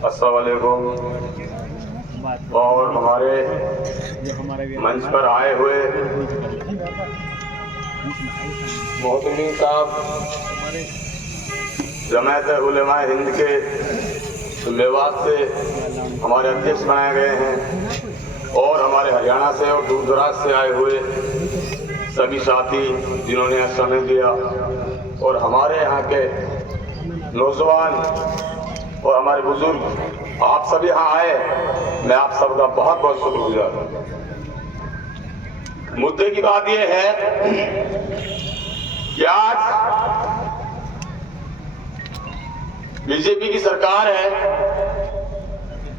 अस्सलाम वालेकुम। और हमारे मंच पर आए हुए मोहतमीन साहब जमात उलमा हिंद के मेवात से हमारे अध्यक्ष बनाए गए हैं और हमारे हरियाणा से और दूर दराज से आए हुए सभी साथी जिन्होंने समय दिया और हमारे यहाँ के नौजवान और हमारे बुजुर्ग, आप सब यहाँ आए, मैं आप सबका बहुत बहुत शुक्रगुजार हूँ। मुद्दे की बात यह है कि आज बीजेपी की सरकार है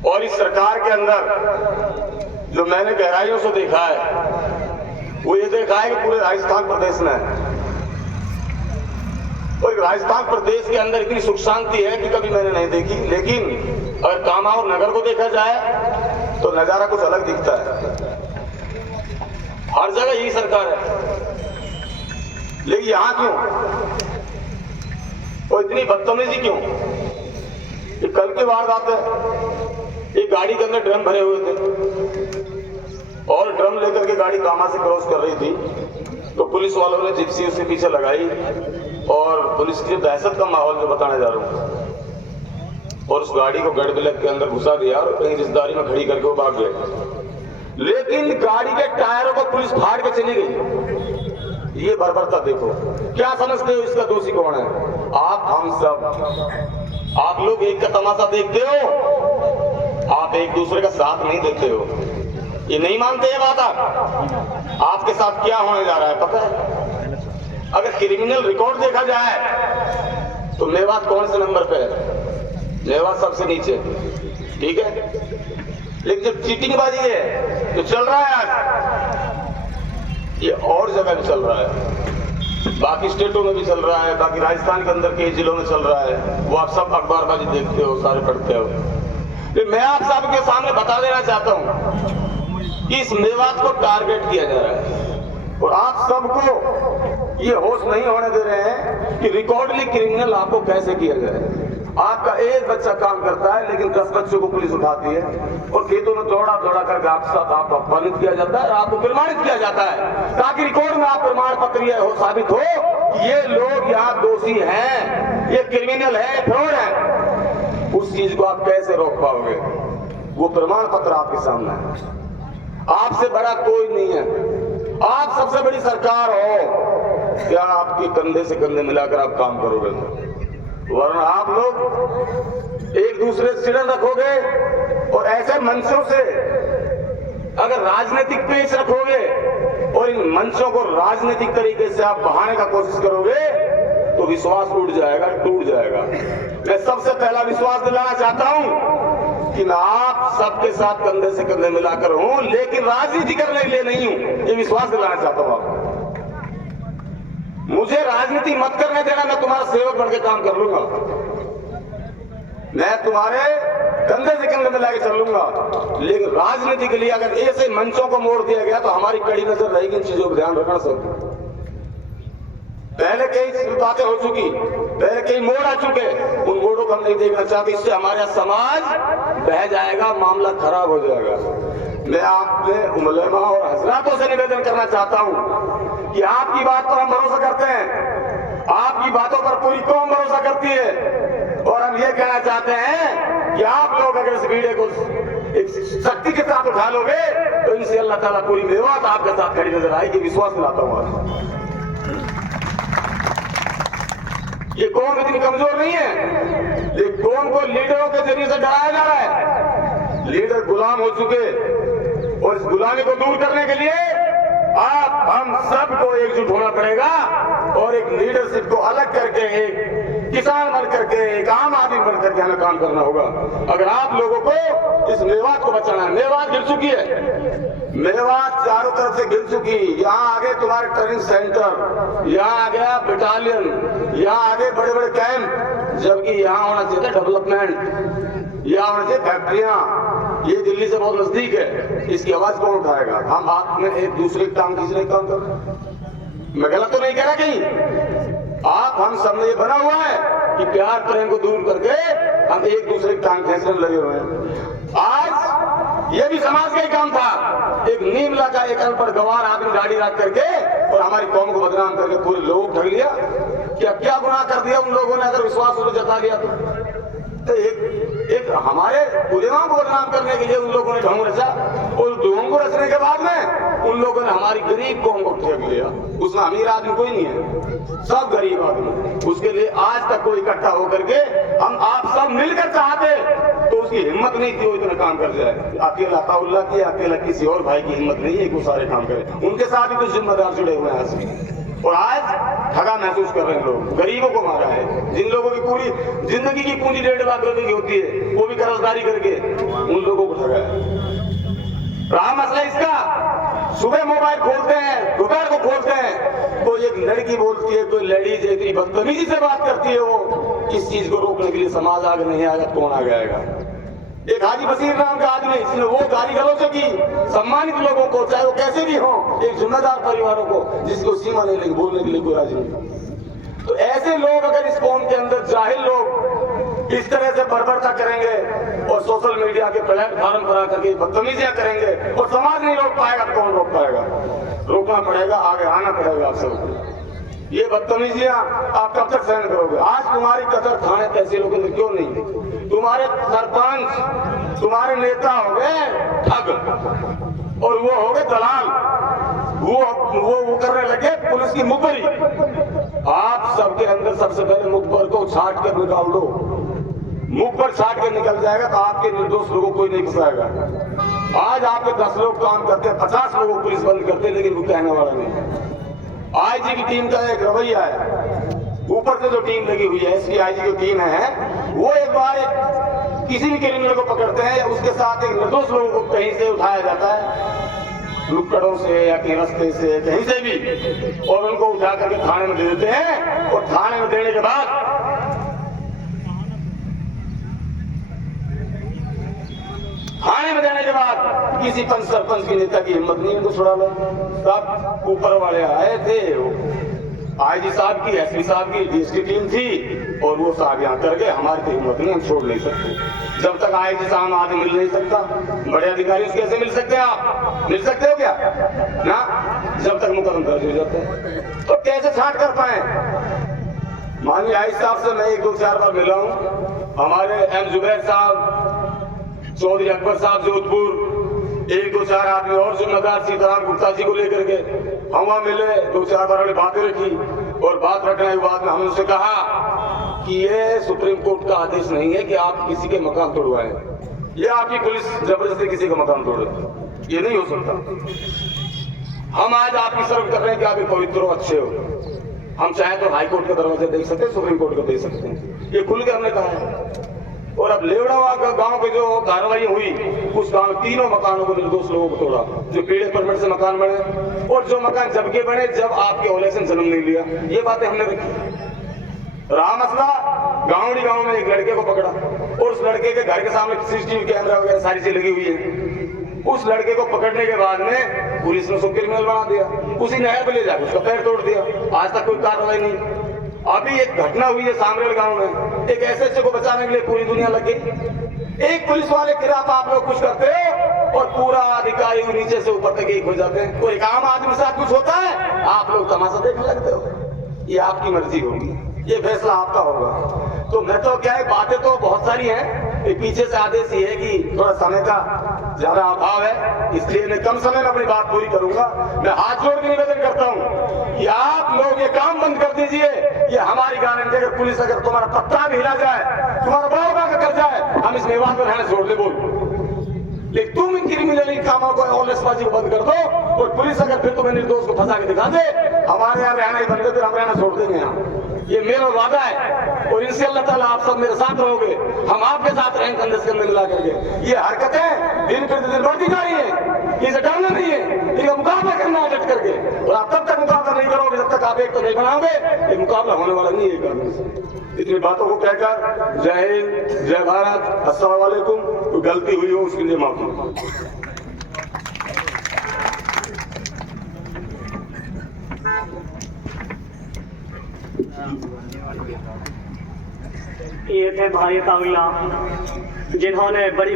और इस सरकार के अंदर जो मैंने गहराइयों से देखा है वो ये देखा है कि पूरे राजस्थान प्रदेश में और राजस्थान प्रदेश के अंदर इतनी सुख शांति है कि कभी मैंने नहीं देखी। लेकिन अगर कामावर नगर को देखा जाए तो नजारा कुछ अलग दिखता है। हर जगह यही सरकार है, लेकिन यहां क्यों और इतनी बदतमीजी क्यों? ये कल की वारदात है, एक गाड़ी के अंदर ड्रम भरे हुए थे और ड्रम लेकर के गाड़ी कामा से क्रॉस कर रही थी तो पुलिस वालों ने जिप्सी उसके पीछे लगाई और पुलिस की दहशत का माहौल जो बताने जा रहा हूं, और उस गाड़ी को गढ़ बिलक के अंदर घुसा दिया और कहीं रिश्तेदारी में खड़ी करके वो भाग गए। लेकिन गाड़ी के टायरों को पुलिस फाड़ के चली गई। ये बर्बरता देखो। क्या समझते हो इसका दोषी कौन है? आप, हम सब। आप लोग एक का तमाशा देखते हो, आप एक दूसरे का साथ नहीं देते हो। ये नहीं मानते ये बात? आपके साथ क्या होने जा रहा है पता है? अगर क्रिमिनल रिकॉर्ड देखा जाए तो मेवात कौन से नंबर पे है? मेवात सबसे नीचे, ठीक है। लेकिन जब चीटिंगबाजी है तो चल रहा है आज, ये और जगह भी चल रहा है, बाकी स्टेटों में भी चल रहा है, बाकी राजस्थान के अंदर कई जिलों में चल रहा है। वो आप सब अखबारबाजी देखते हो, सारे पढ़ते हो। लेकिन मैं आप सबके सामने बता देना चाहता हूं कि इस मेवात को टारगेट किया जा रहा है और आप सबको ये होश नहीं होने दे रहे हैं कि रिकॉर्डली क्रिमिनल आपको कैसे किया जाए। आपका एक बच्चा काम करता है लेकिन 10 बच्चों को पुलिस उठाती है और खेतों में दौड़ा दौड़ा करके आपके साथ आपको अपमानित किया जाता है, आपको प्रमाणित किया जाता है ताकि रिकॉर्ड में आप प्रमाण पत्र ये हो साबित हो ये लोग यहाँ दोषी हैं, ये क्रिमिनल है, फ्रॉड है। उस चीज को आप कैसे रोक पाओगे? वो प्रमाण पत्र आपके सामने है, आपसे बड़ा कोई नहीं है। आप सबसे बड़ी सरकार हो, क्या आपके कंधे से कंधे मिलाकर आप काम करोगे? वरना आप लोग एक दूसरे से चिड़न रखोगे और ऐसे मंचों से अगर राजनीतिक पेश रखोगे और इन मंचों को राजनीतिक तरीके से आप बहाने का कोशिश करोगे तो विश्वास टूट जाएगा। मैं सबसे पहला विश्वास दिलाना चाहता हूं कि मैं आप सबके साथ कंधे से कंधे मिलाकर हूं, लेकिन राजनीति करने के लिए नहीं हूं, ये विश्वास दिलाना चाहता हूं आपको। मुझे राजनीति मत करने देना, मैं तुम्हारा सेवक बन के काम कर लूंगा, मैं तुम्हारे कंधे से कंधे मिला के चलूंगा। लेकिन राजनीति के लिए अगर ऐसे मंचों को मोड़ दिया गया तो हमारी कड़ी नजर रहेगी इन चीजों को ध्यान रखना सब। पहले कई बातें हो चुकी, पहले कई मोड़ आ चुके, उन मोड़ों को हम नहीं देखना चाहते। इससे हमारा समाज बह जाएगा, मामला खराब हो जाएगा। मैं आपने उलमा और हजरातों से निवेदन करना चाहता हूं कि आपकी बात पर हम भरोसा करते हैं, आपकी बातों पर पूरी कौम भरोसा करती है और हम ये कहना चाहते हैं कि आप लोग अगर इस वीडियो को एक शक्ति के साथ उठा लोगे तो इनसे अल्लाह ताला पूरी मेवात आपके साथ खड़ी नजर आएगी, विश्वास दिलाता हूं आज। ये कौम इतनी कमजोर नहीं है, ये कौम को लीडरों के जरिए से डराया जा रहा है। लीडर गुलाम हो चुके और इस गुलामी को दूर करने के लिए आप हम सबको एकजुट होना पड़ेगा और एक लीडरशिप को अलग करके एक किसान बन करके एक आम आदमी बन करके हमें काम करना होगा। अगर आप लोगों को इस मेवात को बचाना है। मेवात गिर चुकी है, मेवात चारों तरफ से गिर चुकी। यहाँ आगे तुम्हारे ट्रेनिंग सेंटर, यहाँ आ गया बटालियन, यहाँ आगे बड़े बड़े कैंप, जबकि यहाँ होना चाहिए डेवलपमेंट, यहाँ होना चाहिए फैक्ट्रियां। ये दिल्ली से बहुत नजदीक है, इसकी आवाज कौन उठाएगा? हम हाथ में एक दूसरे की टांग खींचने का काम कर रहे हैं। मैं गलत तो नहीं कह रहा कहीं? आप हम सब में ये बना हुआ है कि प्यार प्रेम को दूर करके हम एक दूसरे के टांग खींचने लगे हुए हैं। आज ये भी समाज का ही काम था, एक नीम लगा एक अनपढ़ गवार आदमी गाड़ी रख करके और हमारी कौम को बदनाम करके पूरे लोग ठग लिया। क्या गुनाह कर दिया उन लोगों ने अगर विश्वास उन्हें जता लिया तो एक हमारे उलेमा को बदनाम करने के लिए उन लोगों ने ढोंग रचा, और ढोंग को रचने के बाद में उन लोगों ने हमारी गरीब कौम को ठग लिया। उसमें अमीर आदमी कोई नहीं है, सब गरीब आदमी। उसके लिए आज तक कोई इकट्ठा होकर के हम आप सब मिलकर चाहते तो उसकी हिम्मत नहीं थी वो इतना काम कर जाए। अकेला अताउल्लाह की, अकेला किसी और भाई की हिम्मत नहीं है कि वो सारे काम करे। उनके साथ भी कुछ जिम्मेदार जुड़े हुए हैं और आज ठगा महसूस कर रहे हैं लोग। गरीबों को मारा है, जिन लोगों की पूरी जिंदगी की पूंजी 1.5 लाख रुपए की होती है वो भी कर्जदारी करके उन लोगों को ठगा है। रहा मसला इसका, सुबह मोबाइल खोलते हैं, दोपहर को खोलते हैं, कोई एक लड़की बोलती है, कोई लेडीज इतनी बदतमीजी से बात करती है। वो इस चीज को रोकने के लिए समाज आगे नहीं आएगा, कौन आगे आएगा? एक हाजी बशीर नाम का आदमी, इसने वो गाली गलौज की सम्मानित लोगों को, चाहे वो कैसे भी हो, एक जिम्मेदार परिवारों को, जिसको सीमा नहीं लगी बोलने के लिए कोई राजी नहीं। तो ऐसे लोग अगर इस कौम के अंदर जाहिल लोग इस तरह से बर्बरता करेंगे और सोशल मीडिया के प्लेटफॉर्म पर आकर के बदतमीजियां करेंगे और समाज नहीं रोक पाएगा, कौन रोक पाएगा? रोकना पड़ेगा, आगे आना पड़ेगा आप सबको। ये बदतमीजियां आप कब तक सहन करोगे? आज तुम्हारी कदर थाने तहसीलों के अंदर क्यों नहीं? तुम्हारे सरपंच, तुम्हारे नेता हो गए ठग और वो हो गए दलाल, वो करने लगे पुलिस की मुखबरी। आप सबके अंदर सबसे पहले मुखबर को छाट कर निकाल दो। मुखबर छाट के निकल जाएगा तो आपके निर्दोष लोगों को कोई नहीं फंसाएगा। आज आपके 10 लोग काम करते हैं, 50 लोगों को पुलिस बंद करते हैं, लेकिन वो कहने वाला नहीं। आईजी की टीम का एक रवैया है, ऊपर से जो टीम लगी हुई है, इसकी आईजी की टीम है, वो एक बार किसी भी क्रिमिनल को पकड़ते हैं या उसके साथ एक निर्दोष लोगों को कहीं से उठाया जाता है, लुक्कड़ों से या कहीं रास्ते से कहीं से भी, और उनको उठा करके थाने में दे देते हैं। और थाने में देने के बाद किसी पंच सरपंच की नेता की हिम्मत नहीं है उनको छुड़ा लो। सब ऊपर वाले आए थे, आईजी साहब की, एसपी साहब की, डीएसपी टीम थी, और वो साहब यहाँ कर गए। हमारी तो हिम्मत नहीं, हम छोड़ नहीं सकते। जब तक आईजी साहब आगे मिल नहीं सकता, बड़े अधिकारी कैसे मिल सकते हैं? आप मिल सकते हो क्या ना? जब तक मुकदमा दर्ज हो जाता है तो कैसे छांट कर पाए? माननीय आईजी साहब से मैं 1-2-4 बार मिला हूँ। हमारे एम जुबैर साहब, चौधरी अकबर साहब जोधपुर, 1-2-4 आदमी और जिम्मेदार सीताराम गुप्ता जी को लेकर के हम वहां मिले, 2-4 बार हमने बातें रखी, और बात रखने के बाद में हमने उनसे कहा कि ये सुप्रीम कोर्ट का आदेश नहीं है कि आप किसी के मकान तोड़वाएं, ये आपकी पुलिस जबरदस्ती किसी का मकान तोड़े, ये नहीं हो सकता। हम आज आपकी सर्व कर रहे हैं कि आप पवित्र हो, अच्छे हो। हम चाहे तो हाई कोर्ट के दरवाजे देख सकते हैं, सुप्रीम कोर्ट को देख सकते हैं, ये खुल के हमने कहा है। और अब लेवड़ा गांव की जो कार्रवाई हुई, उस गांव में 3 मकानों को निर्दोष लोगों को तोड़ा, जो पीड़े परमिट से मकान बने, और जो मकान जब के बने जब आपके ओले से जन्म नहीं लिया। ये बातें हमने रखी। रहा मसला, गांव में एक लड़के को पकड़ा, और उस लड़के के घर के सामने सीसीटीवी कैमरा वगैरह सारी चीज लगी हुई है। उस लड़के को पकड़ने के बाद में पुलिस ने उसको क्रिमिनल बना दिया, उसी नहर पे ले जाकर उसका पैर तोड़ दिया। आज तक कोई कार्रवाई नहीं। अभी एक घटना हुई है सामरेल गांव में, एक एसएचओ को बचाने के लिए पूरी दुनिया लगी। एक पुलिस वाले के खिलाफ आप लोग कुछ करते हो और पूरा अधिकारी नीचे से ऊपर तक एक हो जाते हैं। कोई आम आदमी के साथ कुछ होता है, आप लोग तमाशा देखने लगते हो। ये आपकी मर्जी होगी, ये फैसला आपका होगा। तो मैं तो क्या है, बातें तो बहुत सारी हैं, पीछे से आदेश ये है कि थोड़ा समय का ज्यादा अभाव है, इसलिए मैं कम समय में अपनी बात पूरी करूंगा। मैं हाथ जोड़ के निवेदन करता हूं कि आप लोग ये काम बंद कर दीजिए। ये हमारी गारंटी, अगर पुलिस अगर तुम्हारा पत्ता भी हिला जाए, तुम्हारा बड़ा कर जाए, हम इस मेवान को रहने छोड़ दे बोल। लेकिन तुम इन क्रिमिनल कामों को और लेसबाजी को बंद कर दो, और पुलिस अगर फिर तुम्हें निर्दोष को फंसा के दिखा दे, हमारे यहाँ रहना ही बंद कर, फिर हम रहना छोड़ देंगे यहाँ। ये मेरा वादा है, और इनसे अल्लाह ताला आप सब मेरे साथ रहोगे, हम आपके साथ रहेंगे कंधे से कंधे मिला करके। ये हरकतें दिन प्रतिदिन बढ़ती जा रही है, इसे डरना नहीं है, इनका मुकाबला करना है डट करके। और आप तब तक मुकाबला नहीं करोगे जब तक आप एक तो नहीं बनाओगे, ये मुकाबला होने वाला नहीं है। इतनी बातों को कहकर जय हिंद, जय भारत, अस्सलाम वालेकुम। कोई गलती हुई हो उसके लिए माफी। ये थे भाई ताउला जिन्होंने बड़ी